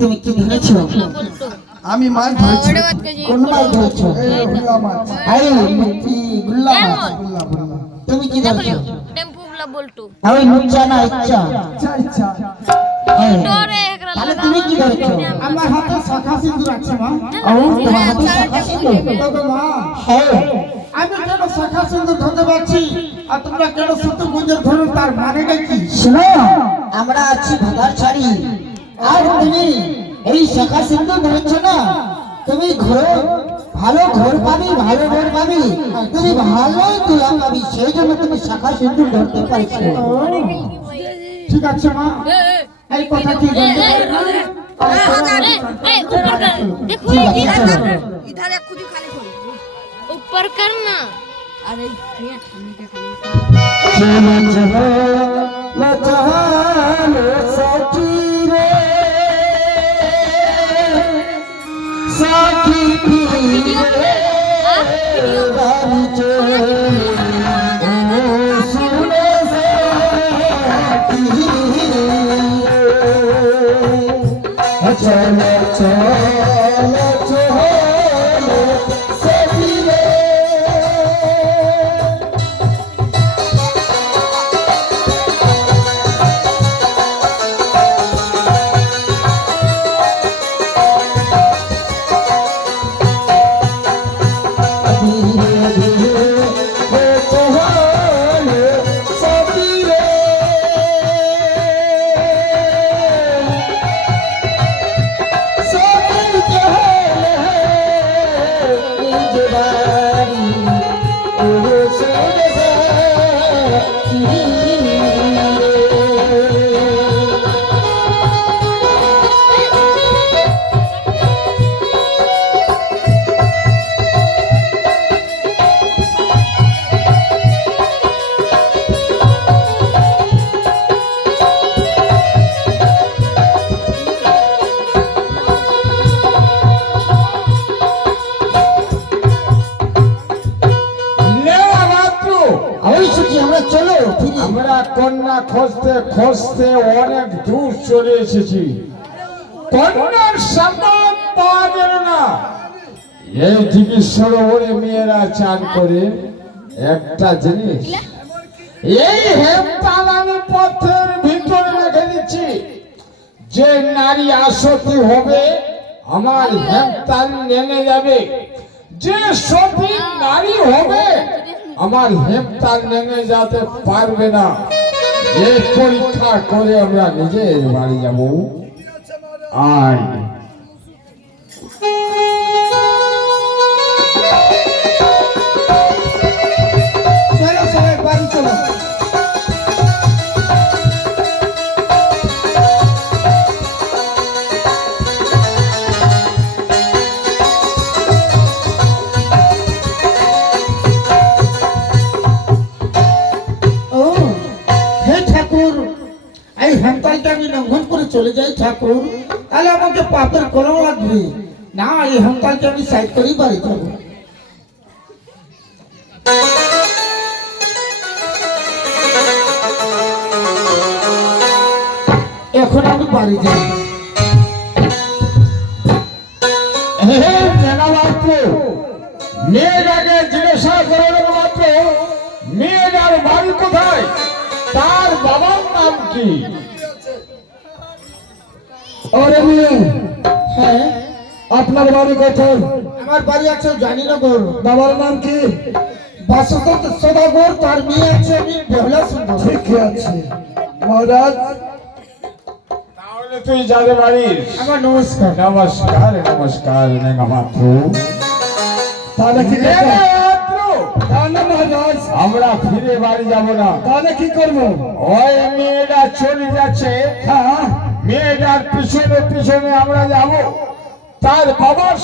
তুমি কি ধরেছো? আমি মাছ ধরছি। কোন মাছ ধরেছো? গুল্লা মাছ। আরে মিঠি গুল্লা মাছ। তুমি কি ধরেছো? টেম্পু গুলা বলটু আমি নুচ্চা না ইচ্ছা। ইচ্ছা ইচ্ছা। ডরে একরা তাহলে তুমি কি ধরেছো? আমার হাতে শাখা সিঁদুর আছে মা। ও তোমার হাতে শাখা সিঁদুর? তবে মা হ্যাঁ। আমি কেন শাখা সিঁদুর ধরতে পারছি আর তোমরা কেন শুধু গুঞ্জর ধরো, তার মানেটা কি? শোনো, আমরা আছি ভাগার ছাড়ি, আর তুমি এই শাখা সিঁদুর ধরেছো না, তুমি ভালো ঘর পাবি, ভালো ঘর পাবি, তুমি ভালো তুলা পাবি, সেই জন্য তুমি শাখা সিঁদুর ধরতে পারছো। ঠিক আছে মা, এই কথা কি বলতে देखो इधर एक खुद खाली खोल ऊपर करना अरे चलो चलो मचालो सखी रे सखी रे रानी चलो सुने सखी चलो चलो चलो सखी रे। আমরা কন্যা খুঁজতে খুঁজতে অনেক দূর চলে এসেছি, কন্যার সন্ধান পাওয়া গেল না। এই দিকে সরোবরে মেয়েরা চান করে একটা জিনিস, এই হেমতাল আমি পথের ভিতরে রেখে দিচ্ছি। যে নারী আসক্তি হবে আমার হেমতাল নেমে যাবে, যে সতী নারী হবে আমার হেমতাল নেমে যেতে পারবে না। এই পরীক্ষা করে আমরা নিজের বাড়ি যাব। আয় চলো সবাই বাড়ি চলো। ও হে ঠাকুর, এই হেমতালটা আমি লঙ্ঘন করে চলে যাই ঠাকুর, তাহলে আমাকে পাপের কলম লাগবে না। এই হেমতালটা আমি সাইড করেই বাড়ি যাবো। এখন আমি বাড়ি যাই। মেয়েটাকে জিজ্ঞাসা করার মাত্র মেয়েটার বাড়ি কোথায়, তার বাবার নাম কি? ওরে মেয়ে, হ্যাঁ, আপনার বাড়ি কোথায়? আমার বাড়ি আছে জানিনগর। বাবার নাম কি? বাসুদেব সদাগর। তার মেয়ে আছে আমি বেহুলা সুন্দর। ঠিক আছে মহারাজ, তাহলে তুই যাদের বাড়ির আমার নমস্কার। নমস্কার নমস্কার মাত্র। তাহলে কি মহারাজ, আমরা ফিরে বাড়ি যাব না। তাহলে কি করবো? ওই মেয়েটা চলে যাচ্ছে, হ্যাঁ, মেয়েটার পিছনে পিছনে আমরা যাব। তার বাবার